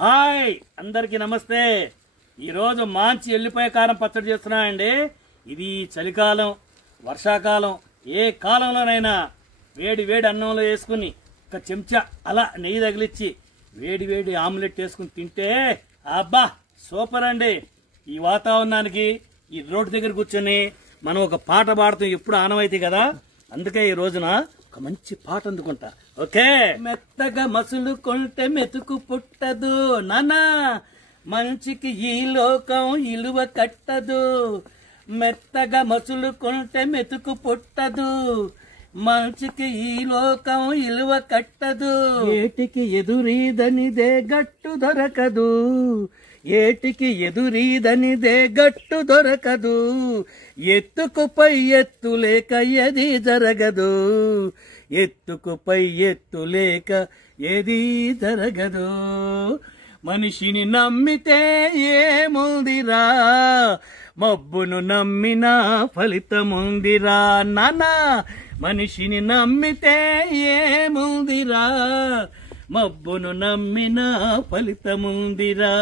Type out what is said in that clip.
Hi అందరికీ నమస్తే. ఈరోజు మంచి ఎల్లిపాయ కారం పచ్చడి చేస్తున్నానండి. ఇది చలికాలం, వర్షాకాలం, ఏ కాలంలోనైనా వేడి వేడి అన్నంలో వేసుకుని ఒక చెంచా అలా నెయ్యి తగిలిచ్చి వేడి వేడి ఆమ్లెట్ వేసుకుని తింటే అబ్బా సూపర్ అండి. ఈ వాతావరణానికి ఈ రోడ్డు దగ్గర కూర్చొని మనం ఒక పాట పాడుతాం, ఎప్పుడు ఆనవాయితీ కదా. అందుకే ఈ రోజున ఒక మంచి పాట అందుకుంటా. ఓకే. మెత్తగా మసులు కొంటే మెతుకు పుట్టదు నానా, మంచికి ఈ లోకం ఇలువ కట్టదు. మెత్తగా మసులు కొంటే మెతుకు పుట్టదు, మంచికి ఈ లోకం ఇలువ కట్టదు. ఏటికి ఎదురీదనిదే గట్టు దొరకదు, ఏటికి ఎదురీదనిదే గట్టు దొరకదు. ఎత్తుకు పై ఎత్తు లేక ఏది జరగదు, ఎత్తుకు పై ఎత్తు లేక ఏది జరగదు. మనిషిని నమ్మితే ఏముందిరా, మబ్బును నమ్మినా ఫలితముందిరా నానా. మనిషిని నమ్మితే ఏముందిరా, మబ్బును నమ్మినా ఫలితముందిరా.